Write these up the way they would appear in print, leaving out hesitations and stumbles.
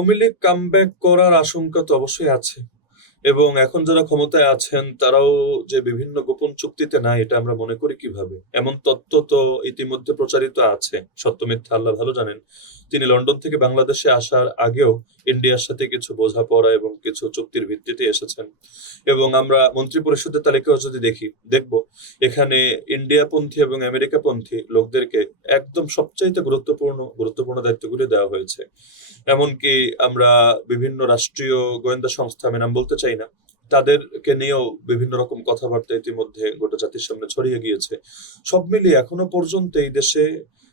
Awami League comeback করার আশঙ্কা তো অবশ্যই আছে, এবং এখন যারা ক্ষমতায় আছেন তারাও যে বিভিন্ন গোপন চুক্তিতে নাই এটা আমরা মনে করি কিভাবে? এমন তথ্য তো ইতিমধ্যে প্রচারিত আছে, সত্য মিথ্যা আল্লাহ ভালো জানেন। তিনি লন্ডন থেকে বাংলাদেশে আসার আগেও ইন্ডিয়ার সাথে কিছু বোঝাপড়া এবং কিছু চুক্তির ভিত্তিতে এসেছেন। এবং আমরা মন্ত্রী পরিষদের তালিকাও যদি দেখব এখানে ইন্ডিয়াপন্থী এবং আমেরিকাপন্থী লোকদেরকে একদম সবচাইতে গুরুত্বপূর্ণ দায়িত্বগুলি দেওয়া হয়েছে। এমনকি আমরা বিভিন্ন রাষ্ট্রীয় গোয়েন্দা সংস্থা, আমি নাম বলতে চাই না, তাদেরকে নিয়েও বিভিন্ন রকম কথাবার্তা ইতিমধ্যে গোটা জাতির সামনে ছড়িয়ে গিয়েছে। সব মিলিয়ে এখনো পর্যন্ত এই দেশে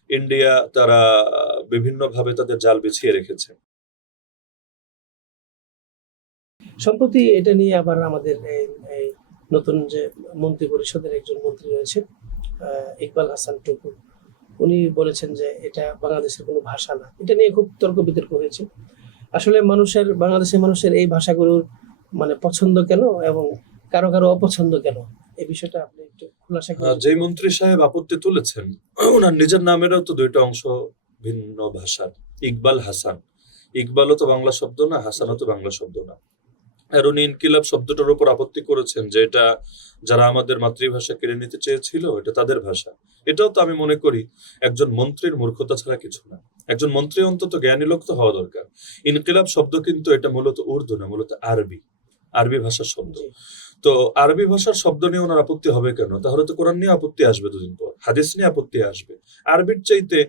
ইন্ডিয়া তারা বিভিন্নভাবে তাদের জাল বিছিয়ে রেখেছে। সম্প্রতি এটা নিয়ে আবার আমাদের এই নতুন যে মন্ত্রী পরিষদের একজন মন্ত্রী রয়েছে, ইকবাল হাসান টুকু, উনি বলেছেন যে এটা বাংলাদেশের কোনো ভাষা না। এটা নিয়ে খুব তর্ক বিতর্ক হয়েছে। আসলে বাংলাদেশের মানুষের এই ভাষাগুলোর মানে পছন্দ কেন এবং কারো কারো অপছন্দ কেন, এই বিষয়টা আপনি একটু খোলাসা করে। যে মন্ত্রী সাহেব আপত্তি তুলেছেন, ওনার নিজের নামেরও তো দুইটা অংশ ভিন্ন ভাষার। ইকবাল হাসান, ইকবালও তো বাংলা শব্দ না, হাসানও তো বাংলা শব্দ না। আর উনি ইনকিলাব শব্দটার উপর আপত্তি করেছেন যে এটা যারা আমাদের মাতৃভাষা কেড়ে নিতে চেয়েছিল এটা তাদের ভাষা। এটাও তো আমি মনে করি একজন মন্ত্রীর মূর্খতা ছাড়া কিছু না। একজন মন্ত্রী অন্তত জ্ঞানী লোক তো হওয়া দরকার। ইনকিলাব শব্দ কিন্তু এটা মূলত উর্দু না, মূলত আরবি ভাষার শব্দ। তো আরবি ভাষার শব্দ নিয়ে ওনার আপত্তি হবে কেন? তাহলে তো কোরআন নিয়ে আপত্তি আসবে, দুদিন পর হাদিস নিয়ে আপত্তি আসবে। আরবির চাইতে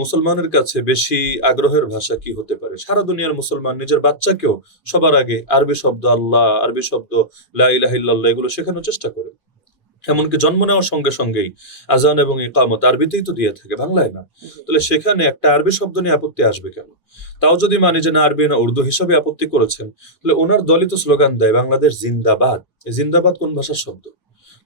মুসলমানের কাছে বেশি আগ্রহের ভাষা কি হতে পারে? সারা দুনিয়ার মুসলমান নিজের বাচ্চাকেও সবার আগে আরবি শব্দ আল্লাহ, আরবি শব্দ লা ইলাহা ইল্লাল্লাহ এগুলো শেখানোর চেষ্টা করে। এমনকি জন্ম নেওয়ার সঙ্গে সঙ্গেই আজান এবং ইকামত আরবিতেই তো দিয়ে থাকে, বাংলায় না। তাহলে সেখানে একটা আরবি শব্দ নিয়ে আপত্তি আসবে কেন? তাও যদি মানি যে না আরবি না উর্দু হিসাবে আপত্তি করেছেন, তাহলে ওনার দলই তো স্লোগান দেয় বাংলাদেশ জিন্দাবাদ। জিন্দাবাদ কোন ভাষার শব্দ?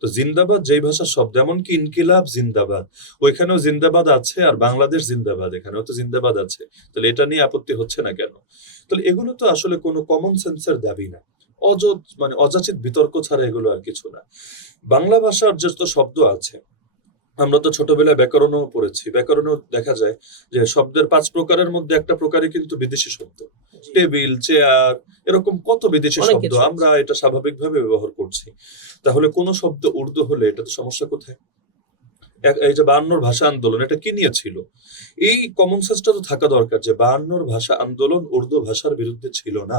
তো জিন্দাবাদ যেই ভাষার শব্দ, এমনকি ইনকিলাব জিন্দাবাদ, ওইখানেও জিন্দাবাদ আছে, আর বাংলাদেশ জিন্দাবাদ এখানেও তো জিন্দাবাদ আছে। তাহলে এটা নিয়ে আপত্তি হচ্ছে না কেন? তাহলে এগুলো তো আসলে কোনো কমন সেন্সের দাবি না, অযাচিত বিতর্ক ছাড়া এগুলো আর কিছু না। বাংলা ভাষার যত শব্দ আছে, আমরা তো ছোটবেলায় ব্যাকরণও পড়েছি, ব্যাকরণেও দেখা যায় যে শব্দের 5 প্রকারের মধ্যে একটা প্রকারই কিন্তু বিদেশি শব্দ। টেবিল, চেয়ার, এরকম কত বিদেশি শব্দ আমরা এটা স্বাভাবিকভাবে ব্যবহার করছি। তাহলে কোন শব্দ উর্দু হলে এটা তো সমস্যা কোথায়? এই যে 52 ভাষা আন্দোলন, এটা কি নিয়ে ছিল? এই কমন সেন্সটা তো থাকা দরকার যে 52 ভাষা আন্দোলন উর্দু ভাষার বিরুদ্ধে ছিল না,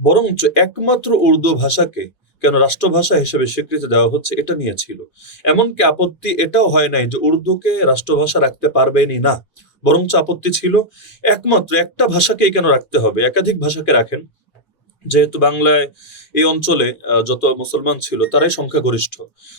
বরঞ্চ একমাত্র উর্দু ভাষাকে কেন রাষ্ট্রভাষা হিসেবে স্বীকৃতি দেওয়া হচ্ছে এটা নিয়ে ছিল। এমনকি আপত্তি এটাও হয় নাই যে উর্দুকে রাষ্ট্রভাষা রাখতে পারবেনই না, বরঞ্চ আপত্তি ছিল একমাত্র একটা ভাষাকেই কেন রাখতে হবে, একাধিক ভাষাকে রাখেন। যেহেতু বাংলায় এই অঞ্চলে যত মুসলমান ছিল তারাই সংখ্যাগরিষ্ঠ,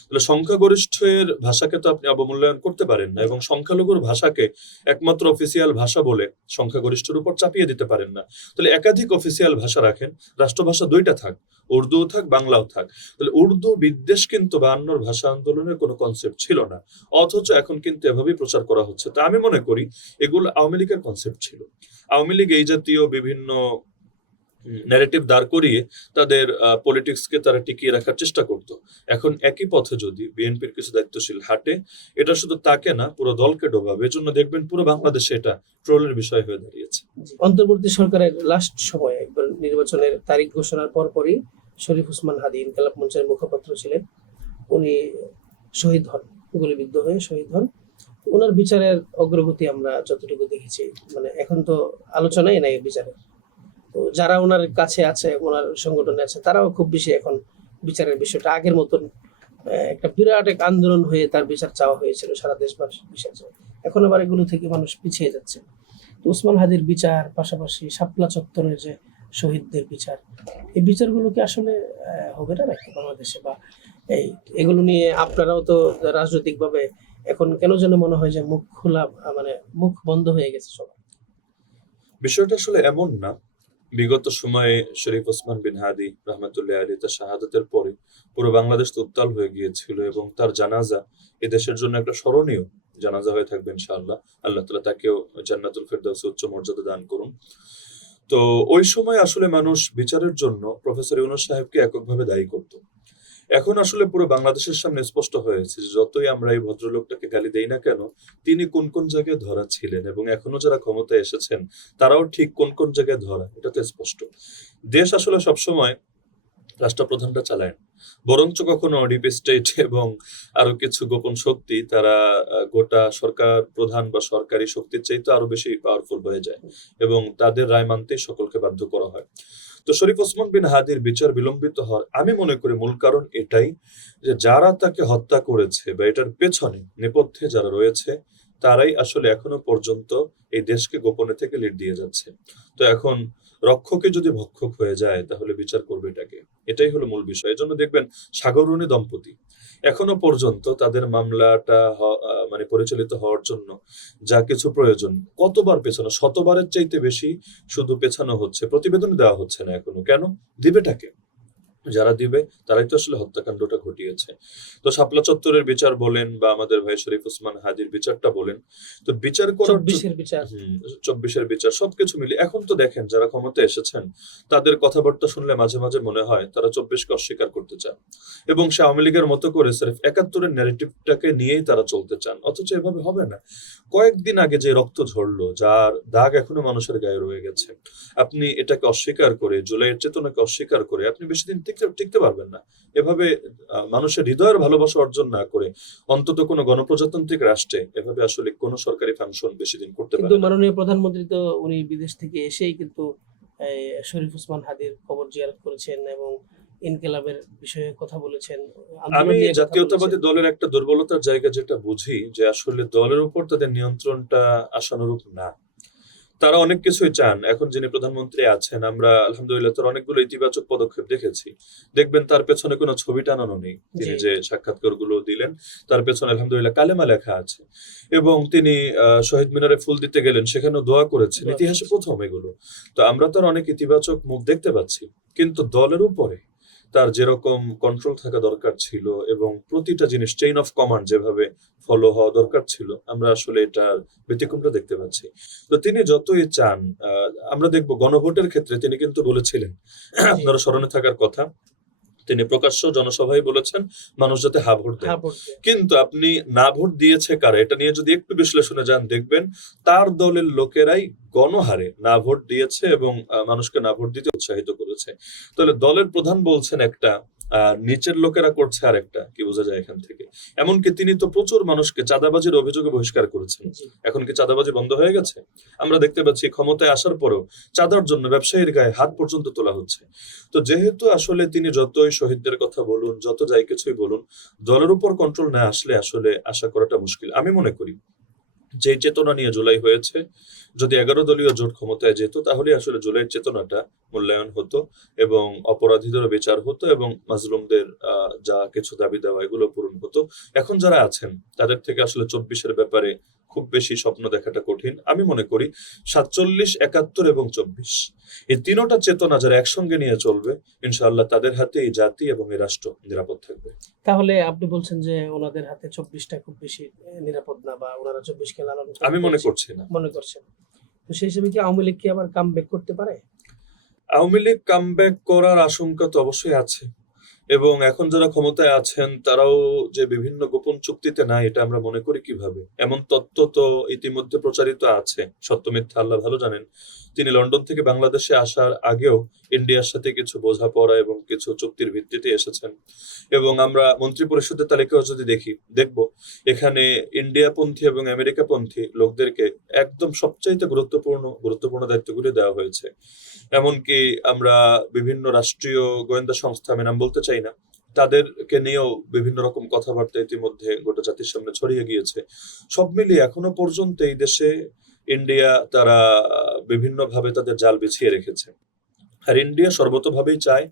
তাহলে সংখ্যাগরিষ্ঠের ভাষাকে তো আপনি অবমূল্যায়ন করতে পারেন না, এবং সংখ্যালঘুর ভাষাকে একমাত্র অফিসিয়াল ভাষা বলে সংখ্যাগরিষ্ঠের উপর চাপিয়ে দিতে পারেন না। তাহলে একাধিক অফিসিয়াল ভাষা রাখেন, রাষ্ট্রভাষা দুইটা থাক, উর্দুও থাক বাংলাও থাক। তাহলে উর্দু বিদ্বেষ কিন্তু 52 ভাষা আন্দোলনের কোনো কনসেপ্ট ছিল না, অথচ এখন কিন্তু এভাবেই প্রচার করা হচ্ছে। তা আমি মনে করি এগুলো আওয়ামী লীগের কনসেপ্ট ছিল। আওয়ামী লীগ এই জাতীয় বিভিন্ন ন্যারেটিভ দাঁড় করিয়ে তাদের পলিটিক্সকে তারা টিকিয়ে রাখার চেষ্টা করত। এখন একই পথে যদি বিএনপির কিছু দায়িত্বশীল হাঁটে, এটা শুধু তাকে না পুরো দলকে ডোবাবে। এজন্য দেখবেন পুরো বাংলাদেশে এটা ট্রোলের বিষয় হয়ে দাঁড়িয়েছে। অন্তর্বর্তী সরকারের লাস্ট সময়ে একবার নির্বাচনের তারিখ ঘোষণার পরপরই শরীফ ওসমান হাদী ইনকিলাব মঞ্চের মুখপাত্র ছিলেন, উনি শহীদ হন, গুলিবিদ্ধ হয়ে শহীদ হন। ওনার বিচারের অগ্রগতি আমরা যতটুকু দেখেছি, মানে এখন তো আলোচনাই নাই বিচারের। তো যারা ওনার কাছে আছে, ওনার সংগঠনে আছে, তারাও খুব বেশি এখন বিচারের বিষয়টা আগের মতন একটা বিরাট এক আন্দোলন হয়ে তার বিচার চাওয়া হয়েছিল, সারা দেশবাসীর বিচার চাওয়া। এখন আবার এগুলো থেকে মানুষ পিছিয়ে যাচ্ছে। তো ওসমান হাদীর বিচার, পাশাপাশি শাপলা চত্বরের যে শহীদদের বিচার, এই বিচারগুলো কি আসলে হবে না নাকি বাংলাদেশে? বা এগুলো নিয়ে আপনারাও তো রাজনৈতিকভাবে এখন কেন যেন মনে হয় যে মুখ খোলা, মানে মুখ বন্ধ হয়ে গেছে সবার। বিষয়টা আসলে এমন না। বিগত সময়ে শরীফ ওসমান বিন হাদী রহমতুল্লাহ আলী তার শাহাদাতের পরে পুরো বাংলাদেশ তো উত্তাল হয়ে গিয়েছিল, এবং তার জানাজা এদেশের জন্য একটা স্মরণীয় জানাজা হয়ে থাকবে ইনশাআল্লাহ। আল্লাহ তাআলা তাকেও জান্নাতুল ফেরদাউসে উচ্চ মর্যাদা দান করুন। তো ওই সময় আসলে মানুষ বিচারের জন্য প্রফেসর ইউনূস সাহেবকে এককভাবে দায়ী করত, এখন আসলে পুরো বাংলাদেশের সামনে স্পষ্ট হয়েছে যে যতই আমরা এই ভদ্রলোকটাকে গালি দেই না কেন, তিনি কোন কোন জায়গায় ধরা ছিলেন এবং এখনো যারা ক্ষমতায় এসেছেন তারাও ঠিক কোন কোন জায়গায় ধরা, এটা তো স্পষ্ট। দেশ আসলে সবসময় রাষ্ট্রপ্রধানটা চালায় না। বরঞ্চ কখনো ডিপ স্টেট এবং আরো কিছু গোপন শক্তি তারা গোটা সরকার প্রধান বা সরকারি শক্তির চাইতে আরো বেশি পাওয়ারফুল হয়ে যায় এবং তাদের রায় মানতেই সকলকে বাধ্য করা হয়। তো শরীফ ওসমান বিন হাদির বিচার বিলম্বিত হওয়ার আমি মনে করি মূল কারণ এটাই যে যারা তাকে হত্যা করেছে বা এটার পেছনে নেপথ্যে যারা রয়েছে তারাই আসলে এখনো পর্যন্ত এই দেশকে গোপনে থেকে লিড দিয়ে যাচ্ছে। তো এখন রক্ষকে যদি ভক্ষক হয়ে যায় তাহলে বিচার করবে এটাকে, এটাই হলো মূল বিষয়। এজন্য দেখবেন সাগররুনি দম্পতি এখনো পর্যন্ত তাদের মামলাটা মানে পরিচালিত হওয়ার জন্য যা কিছু প্রয়োজন কতবার পেছানো, শতবারের চাইতে বেশি শুধু পেছানো হচ্ছে, প্রতিবেদন দেওয়া হচ্ছে না এখনো। কেন দিবেটাকে? যারা দিবে তারাই তো আসলে হত্যাকাণ্ডটা ঘটিয়েছে। তো শাপলা চত্বরের বিচার বলেন বা আমাদের ভাই শরীফ ওসমান হাদির বিচারটা বলেন, তো বিচার করার 24-এর বিচার। 24-এর বিচার সবকিছু মিলে এখন তো দেখেন যারা ক্ষমতায় এসেছেন তাদের কথাবার্তা শুনলে মাঝে মাঝে মনে হয় তারা 24-কে অস্বীকার করতে চান এবং সে আওয়ামী লীগের মতো করে সির্ফ 71-এর ন্যারেটিভটাকে নিয়েই তারা চলতে চান, অথচ এভাবে হবে না। কয়েকদিন আগে যে রক্ত ঝরলো, যার দাগ এখনো মানুষের গায়ে রয়ে গেছে, আপনি এটাকে অস্বীকার করে, জুলাইয়ের চেতনাকে অস্বীকার করে আপনি বেশি দিন টিকতে পারবেন না। এভাবে মানুষের হৃদয়ের ভালোবাসা অর্জন না করে অন্তত কোনো গণপ্রজাতান্ত্রিক রাষ্ট্রে এভাবে আসলে কোনো সরকারি ফাংশন বেশি দিন করতে কিন্তু পারে না। মাননীয় প্রধানমন্ত্রী তো উনি বিদেশ থেকে এসেই কিন্তু এই শরীফ ওসমান হাদির কবর জিয়ারত করেছেন এবং ইনকিলাবের বিষয়ে কথা বলেছেন, আন্দোলন আমি নিয়ে কথা জাতীয়তাবাদী বলেছেন। দলের একটা দুর্বলতার জায়গা যেটা বুঝি যে আসলে দলের উপর তাদের নিয়ন্ত্রণটা আশানুরূপ না। তারা অনেক কিছুই চান। এখন যিনি প্রধানমন্ত্রী আছেন আমরা আলহামদুলিল্লাহ তার অনেকগুলো ইতিবাচক পদক্ষেপ দেখেছি। দেখবেন তার পেছনে কোনো ছবি টানানো নেই। তিনি জি। যে সাক্ষাৎকারগুলো দিলেন তার পেছনে আলহামদুলিল্লাহ কালেমা লেখা আছে এবং তিনি শহীদ মিনারে ফুল দিতে গেলেন, সেখানেও দোয়া করেছেন। দোয়া ইতিহাসে করেছেন। প্রথম এগুলো। তো আমরা তার অনেক ইতিবাচক মুখ দেখতে পাচ্ছি, কিন্তু দলের উপরে তার যেরকম কন্ট্রোল থাকা দরকার ছিল এবং প্রতিটা জিনিস চেইন অফ কমান্ড যেভাবে ফলো হওয়া দরকার ছিল আমরা আসলে এটার ব্যতিক্রমটা দেখতে পাচ্ছি। তো তিনি যতই চান আমরা দেখবো গণভোটের ক্ষেত্রে তিনি কিন্তু বলেছিলেন জি। আপনারা স্মরণে থাকার কথা, তিনি প্রকাশ্য জনসভায় বলেছেন মানুষ যাতে হা ভোট দেয়। হ্যাঁ, পড়তে। কিন্তু আপনি না ভোট দিয়েছে কারা এটা নিয়ে যদি একটু বিশ্লেষণে যান দেখবেন তার দলের লোকেরাই গণহারে না ভোট দিয়েছে এবং মানুষকে না ভোট দিতে উৎসাহিত করেছে। তাহলে দলের প্রধান বলছেন একটা, নিচের লোকেরা করছে আর একটা, কি বোঝা যায় এখান থেকে? এমনকি তিনি তো প্রচুর মানুষকে চাঁদাবাজির অভিযোগে বহিষ্কার করেছেন। জি। এখন কি চাঁদাবাজি বন্ধ হয়ে গেছে? আমরা দেখতে পাচ্ছি ক্ষমতায় আসার পরেও চাঁদার জন্য ব্যবসায়ীর গায়ে হাত পর্যন্ত তোলা হচ্ছে। তো যেহেতু আসলে তিনি যতই শহীদদের কথা বলুন, যত যাই কিছুই বলুন, দলের উপর কন্ট্রোল না আসলে আসলে আশা করাটা মুশকিল। আমি মনে করি যে চেতনা নিয়ে জুলাই হয়েছে, যদি 11 দলীয় জোট ক্ষমতায় যেত তাহলে আসলে জুলাইয়ের চেতনাটা মূল্যায়ন হতো এবং অপরাধীদেরও বিচার হতো এবং মাজলুমদের যা কিছু দাবি দেওয়া এগুলো পূরণ হতো। এখন যারা আছেন তাদের থেকে আসলে 24-এর ব্যাপারে খুব বেশি স্বপ্ন দেখাটা কঠিন। আমি মনে করি 47, 71 এবং 24 এই তিনটা চেতনা যারা একসঙ্গে নিয়ে চলবে ইনশাআল্লাহ তাদের হাতে এই জাতি এবং এই রাষ্ট্র নিরাপদ থাকবে। তাহলে আপনি বলছেন যে ওনাদের হাতে 24টা খুব বেশি নিরাপদ না, বা ওনারা 24কে লালন করতে আমি মনে চাইছে- করছি না। মনে করছেন। তো সেই হিসেবে কি আওয়ামী লীগ কি আবার কামব্যাক করতে পারে? আওয়ামী লীগ কামব্যাক করার আশঙ্কা তো অবশ্যই আছে এবং এখন যারা ক্ষমতায় আছেন তারাও যে বিভিন্ন গোপন চুক্তিতে নাই এটা আমরা মনে করি কিভাবে? এমন তত্ত্ব তো ইতিমধ্যে প্রচারিত আছে, সত্য মিথ্যা আল্লাহ ভালো জানেন। তিনি লন্ডন থেকে বাংলাদেশে আসার আগেও ইন্ডিয়ার সাথে কিছু বোঝাপড়া এবং কিছু চুক্তির ভিত্তিতে এসেছেন এবং আমরা মন্ত্রী পরিষদের তালিকাও যদি দেখবো এখানে ইন্ডিয়াপন্থী এবং আমেরিকাপন্থী লোকদেরকে একদম সবচাইতে গুরুত্বপূর্ণ দায়িত্বগুলি দেওয়া হয়েছে। এমনকি আমরা বিভিন্ন রাষ্ট্রীয় গোয়েন্দা সংস্থা, আমি নাম বলতে চাই না, তাদেরকে নিয়েও বিভিন্ন রকম কথাবার্তা ইতিমধ্যে গোটা জাতির সামনে ছড়িয়ে গিয়েছে। সব মিলিয়ে এখনো পর্যন্ত এই দেশে ইন্ডিয়া তারা বিভিন্ন ভাবে তাদের জাল বিছিয়ে রেখেছে আর ইন্ডিয়া সর্বতভাবেই চায়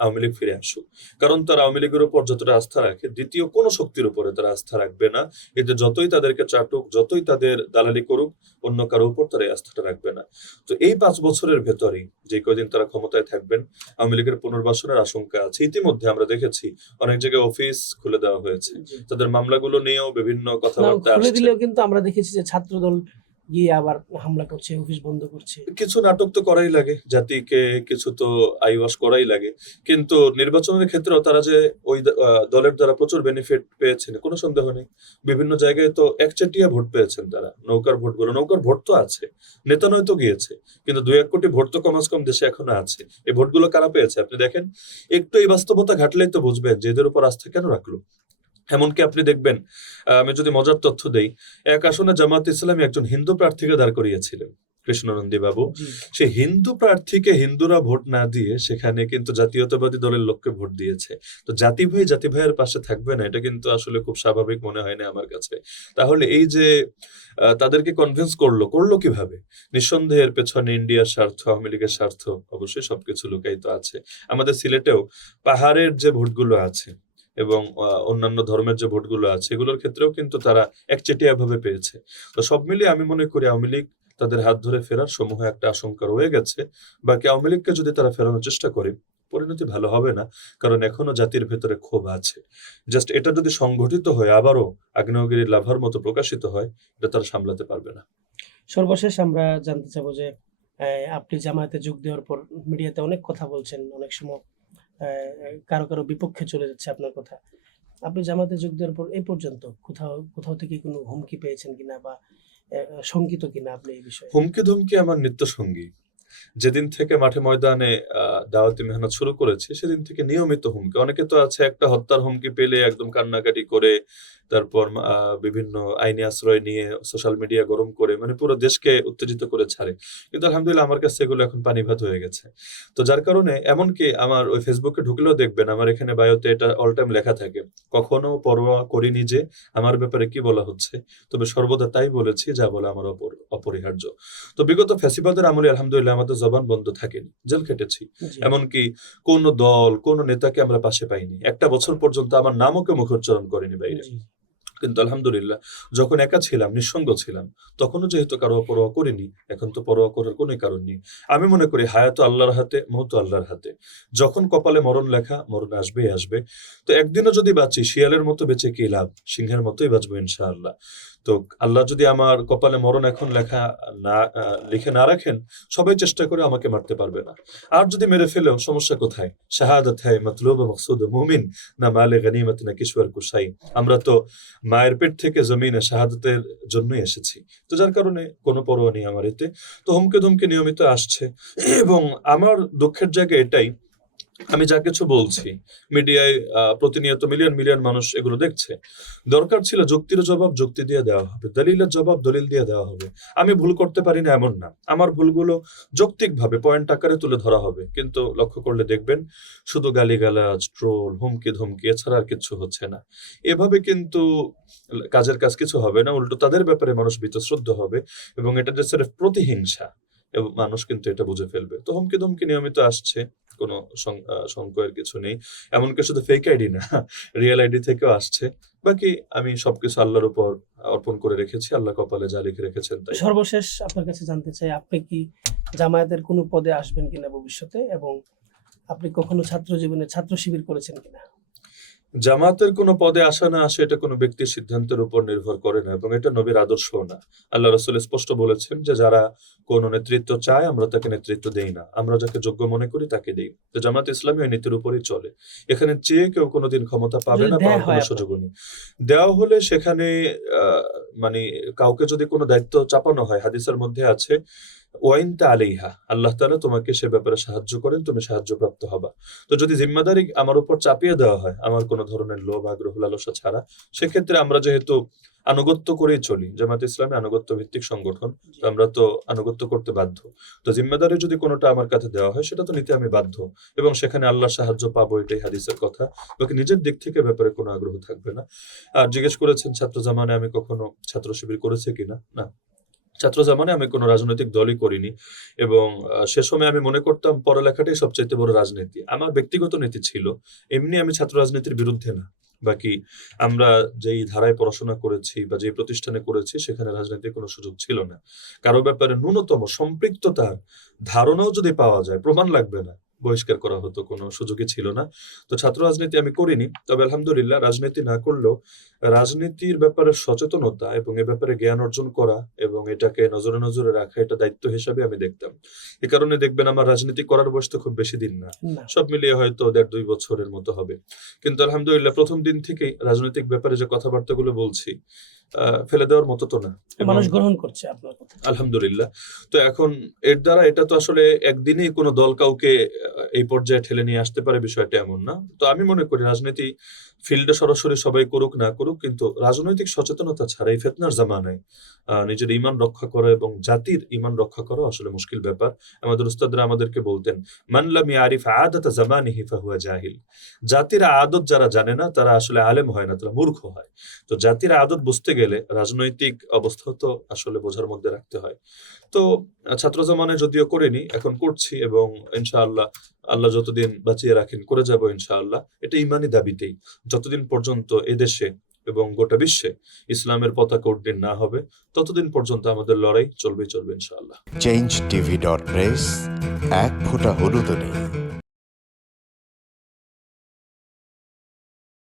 আওয়ামী লীগ ফিরে আসুক, কারণ তারা আওয়ামী লীগের উপর যতটা আস্থা রাখে দ্বিতীয় কোনো শক্তির উপরে তারা আস্থা রাখবে না। এতে যতই তাদেরকে চাটুক, যতই তাদের দালালি করুক, অন্য কারো উপর তারা এই আস্থাটা রাখবে না। তো এই 5 বছরের ভেতরেই যে কয়দিন তারা ক্ষমতায় থাকবেন আওয়ামী লীগের পুনর্বাসনের আশঙ্কা আছে। ইতিমধ্যে আমরা দেখেছি অনেক জায়গায় অফিস খুলে দেওয়া হয়েছে, জি। তাদের মামলাগুলো নিয়েও বিভিন্ন না, কথাবার্তা খুলে আসছে। দিলেও কিন্তু আমরা দেখেছি যে ছাত্রদল গিয়ে আবার হামলা করছে, অফিস বন্ধ করছে। কিছু নাটক তো করাই লাগে, জাতিকে কিছু তো আইওয়াশ করাই লাগে, কিন্তু নির্বাচনের ক্ষেত্রেও তারা যে ওই দলের দ্বারা প্রচুর বেনিফিট পেয়েছেন কোনো সন্দেহ নেই। বিভিন্ন জায়গায় তো একচেটিয়া ভোট পেয়েছেন তারা, নৌকার ভোট তো আছে, নেতা নয়তো গিয়েছে, কিন্তু 2-1 কোটি ভোট তো কমাস কম দেশে এখনো আছে। এই ভোটগুলো কারা পেয়েছে আপনি দেখেন, একটু এই বাস্তবতা ঘাটলেই তো বুঝবেন যে এদের উপর আস্থা কেন রাখলো। এমনকি আপনি দেখবেন, আমি যদি মজার তথ্য দেই, এক আসনে জামাত ইসলামী একজন হিন্দু প্রার্থীকে দাঁড় করিয়েছিলেন, কৃষ্ণনন্দী বাবু। জি, সে হিন্দু প্রার্থীকে হিন্দুরা ভোট না দিয়ে সেখানে কিন্তু জাতীয়তাবাদী দলের লোককে ভোট দিয়েছে। তো জাতি ভাইয়ের পাশে থাকবে না, এটা কিন্তু আসলে খুব স্বাভাবিক মনে হয় না আমার কাছে। তাহলে এই যে তাদেরকে কনভিন্স করলো কিভাবে? নিঃসন্দেহে এর পেছনে ইন্ডিয়ার স্বার্থ, আওয়ামী লীগের স্বার্থ, অবশ্যই সবকিছু লুকায়িত আছে। আমাদের সিলেটেও পাহাড়ের যে ভোটগুলো আছে এবং অন্যান্য ধর্মের যে ভোটগুলো আছে এগুলোর ক্ষেত্রেও কিন্তু তারা একচেটিয়া ভাবে পেয়েছে। তো সব মিলিয়ে আমি মনে করি আওয়ামী লীগ তাদের হাত ধরে ফেরার সমূহ একটা আশঙ্কা রয়ে গেছে। বাকি আওয়ামী লীগকে যদি তারা ফেরানোর চেষ্টা করে, পরিণতি ভালো হবে না, কারণ এখনো জাতির ভেতরে ক্ষোভ আছে। জাস্ট এটা যদি সংগঠিত হয় আবারও আগ্নেয়গিরির লাভার মতো প্রকাশিত হয়, এটা তারা সামলাতে পারবে না। সর্বশেষ আমরা জানতে চাবো যে আপনি জামায়াতে যোগ দেওয়ার পর মিডিয়াতে অনেক কথা বলছেন, অনেক সময় কারো কারো বিপক্ষে চলে যাচ্ছে আপনার কথা। আপনি জামাতে যোগ দেওয়ার পর এই পর্যন্ত কোথাও কোথাও থেকে কোনো হুমকি পেয়েছেন কিনা বা শঙ্কিত কিনা আপনি এই বিষয়ে? হুমকি ধুমকি আমার নিত্য সঙ্গী। যেদিন থেকে মাঠে ময়দানে দাওয়াতি মেহনত শুরু করেছি সেদিন থেকে নিয়মিত হুমকি। অনেকে তো আছে একটা হত্যার হুমকি পেলে একদম কান্নাকাটি করে, তারপর বিভিন্ন আইনি আশ্রয় নিয়ে সোশ্যাল মিডিয়া গরম করে মানে পুরো দেশকে উত্তেজিত করে ছাড়ে। কিন্তু আলহামদুলিল্লাহ আমার কাছে এগুলো এখন পানি ভাত হয়ে গেছে। তো যার কারণে এমনকি আমার ওই ফেসবুকে ঢুকলেও দেখবেন আমার এখানে বায়োতে এটা অল টাইম লেখা থাকে। কখনো পরোয়া করিনি যে আমার ব্যাপারে কি বলা হচ্ছে, তবে সর্বদা তাই বলেছি যা বলা আমার অপরিহার্য। তো বিগত ফ্যাসিবাদের আমলে আলহামদুলিল্লাহ আমাদের জবান বন্ধ থাকেনি, জেল খেটেছি। জি, এমনকি কোন দল কোন নেতাকে আমরা পাশে পাইনি, একটা বছর পর্যন্ত আমার নামও কেউ মুখোচ্চারণ করেনি বাইরে। জি, কিন্তু আলহামদুলিল্লাহ যখন একা ছিলাম, নিঃসঙ্গ ছিলাম, তখনও যেহেতু কারো পরোয়া করিনি, এখন তো পরোয়া করার কোনো কারণ নেই। আমি মনে করি হায়াত আল্লাহর হাতে, মৌত আল্লাহর হাতে। যখন কপালে মরণ লেখা, মরণ আসবেই আসবে। তো একদিনও যদি বাঁচি, শিয়ালের মতো বেঁচে কি লাভ, সিংহের মতোই বাঁচবো ইনশাআল্লাহ। তো আল্লাহ যদি আমার কপালে মরণ এখন লেখা না লিখে না রাখেন, সবাই চেষ্টা করে আমাকে মারতে পারবে না। আর যদি মেরে ফেলেও সমস্যা কোথায়? শাহাদাত হ্যায় মতলুব মকসুদ মুমিন, না মালে গনিমত না কিশোর কুসাই। আমরা তো মায়ের পেট থেকে জমিনে শাহাদাতের জন্যই এসেছি। তো যার কারণে কোনো পরোয়া নেই আমার এতে। তো হুমকি ধমকি নিয়মিত আসছে এবং আমার দুঃখের জায়গা এটাই, আমি যা কিছু বলছি মিডিয়ায় প্রতিনিয়ত মিলিয়ন মিলিয়ন মানুষ এগুলো দেখছে। দরকার ছিল যুক্তির জবাব যুক্তি দিয়ে দেওয়া হবে, দলিলের জবাব দলিল দিয়ে দেওয়া হবে। আমি ভুল করতে পারি না এমন না, আমার ভুলগুলো যৌক্তিকভাবে পয়েন্ট আকারে তুলে ধরা হবে। কিন্তু লক্ষ্য করলে দেখবেন শুধু গালিগালাজ, ট্রোল, হুমকি ধমকি এছাড়া আর কিছু হচ্ছে না। এভাবে কিন্তু কাজের কাজ কিছু হবে না, উল্টো তাদের ব্যাপারে মানুষ বীতশ্রদ্ধ হবে এবং এটা যে স্রেফ প্রতিহিংসা এবং মানুষ কিন্তু এটা বুঝে ফেলবে। তো হুমকি ধমকি নিয়মিত আসছে, কোনো সংকয়ের কিছু নেই। এমনকি শুধু ফেক আইডি না, রিয়েল আইডি থেকেও আসছে। বাকি আমি সবকিছু আল্লাহর উপর অর্পণ করে রেখেছি, আল্লাহ কপালে যা লিখে রেখেছেন তাই। সর্বশেষ আপনার কাছে জানতে চাই, আপনি কি জামায়াতের কোনো পদে আসবেন কিনা ভবিষ্যতে, এবং আপনি কখনো ছাত্র জীবনে ছাত্র শিবির করেছেন কিনা? জামাতের কোনো পদে আসা না আসে এটা কোনো ব্যক্তির সিদ্ধান্তের উপর নির্ভর করে না এবং এটা নবীর আদর্শও না। আল্লাহ রাসূল স্পষ্ট বলেছেন যে যারা কোনো নেতৃত্ব চায় আমরা তাকে নেতৃত্ব দেই না, আমরা যাকে যোগ্য মনে করি তাকে দেই। তো জামাত ইসলামী ওই নীতির উপরই চলে। এখানে চেয়ে কেউ কোনোদিন ক্ষমতা পাবে যদি না, দেয়া পাওয়ার কোনো হয় আপনাকে? সুযোগও নেই। দেওয়া হলে সেখানে মানে কাউকে যদি কোনো দায়িত্ব চাপানো হয়, হাদিসের মধ্যে আছে ওয়াইন আলাইহা, আল্লাহ তাআলা তোমাকে সে ব্যাপারে সাহায্য করেন, তুমি সাহায্যপ্রাপ্ত হবা। তো যদি জিম্মাদারি আমার উপর চাপিয়ে দেওয়া হয় আমার কোনো ধরনের লোভ আগ্রহ লালসা ছাড়া, সেক্ষেত্রে আমরা যেহেতু আনুগত্য করেই চলি, জামাত ইসলামী আনুগত্য ভিত্তিক সংগঠন, তো আমরা তো আনুগত্য করতে বাধ্য। তো জিম্মাদারি যদি কোনোটা আমার কাছে দেওয়া হয় সেটা তো নিতে আমি বাধ্য এবং সেখানে আল্লাহর সাহায্য পাবো, এটাই হাদিসের কথা। বাকি নিজের দিক থেকে ব্যাপারে কোনো আগ্রহ থাকবে না। আর জিজ্ঞেস করেছেন ছাত্র জামানে আমি কখনো ছাত্র শিবির করেছি কিনা, না, ছাত্র জামানে আমি কোনো রাজনৈতিক দলই করিনি এবং সে সময় আমি মনে করতাম পড়ালেখাটাই সবচাইতে বড় রাজনীতি। আমার ব্যক্তিগত নীতি ছিল, এমনি আমি ছাত্র রাজনীতির বিরুদ্ধে না। বাকি আমরা যেই ধারায় পড়াশোনা করেছি বা যে প্রতিষ্ঠানে করেছি সেখানে রাজনীতির কোনো সুযোগ ছিল না। কারো ব্যাপারে ন্যূনতম সম্পৃক্ততার ধারণাও যদি পাওয়া যায়, প্রমাণ লাগবে না, বহিষ্কার করা হতো, কোনো সুযোগই ছিল না। তো ছাত্র রাজনীতি আমি করিনি, তবে আলহামদুলিল্লাহ রাজনীতি না করলেও রাজনীতির ব্যাপারে সচেতনতা এবং এ ব্যাপারে জ্ঞান অর্জন করা এবং এটাকে নজরে নজরে রাখা, এটা দায়িত্ব হিসাবে আমি দেখতাম। এ কারণে দেখবেন আমার রাজনীতি করার বয়স তো খুব বেশি দিন না, না, সব মিলিয়ে হয়তো 1.5-2 বছরের মতো হবে। কিন্তু আলহামদুলিল্লাহ প্রথম দিন থেকেই রাজনৈতিক ব্যাপারে যে কথাবার্তাগুলো বলছি, ফেলে দেওয়ার মতো তো না। এবং মানুষ গ্রহণ করছে আপনার কথা। আলহামদুলিল্লাহ। তো এখন এর দ্বারা এটা তো আসলে একদিনেই কোনো দল কাউকে এই পর্যায়ে ঠেলে নিয়ে আসতে পারে, বিষয়টা এমন না। তো আমি মনে করি রাজনীতি ফিল্ডে সরাসরি সবাই করুক না করুক, কিন্তু রাজনৈতিক সচেতনতা ছাড়া এই ফিতনার জামানায় নিজের ঈমান রক্ষা করা এবং জাতির ঈমান রক্ষা করা আসলে মুশকিল ব্যাপার। আমাদের উস্তাদরা আমাদেরকে বলতেন, মান লাম ইয়ারিফ আদাতা জামানিহি ফাহুয়া জাহিল। জাতির আদত যারা জানে না তারা আসলে আলেম হয় না, তারা মূর্খ হয়। তো জাতির আদত বুঝতে গেলে রাজনৈতিক অবস্থা তো আসলে বোঝার মধ্যে রাখতে হয়। তো ছাত্র জামানায় যদিও করিনি, এখন করছি এবং ইনশাআল্লাহ আল্লাহ যতদিন বাঁচিয়ে রাখেন করে যাব ইনশাআল্লাহ। এটা ইমানি দাবিতেই, যতদিন পর্যন্ত এদেশে এবং গোটা বিশ্বে ইসলামের পতাকা উড্ডীন না হবে ততদিন পর্যন্ত আমাদের লড়াই চলবে ইনশাআল্লাহ। change tv.press এক ফোঁটা হলুদও নেই।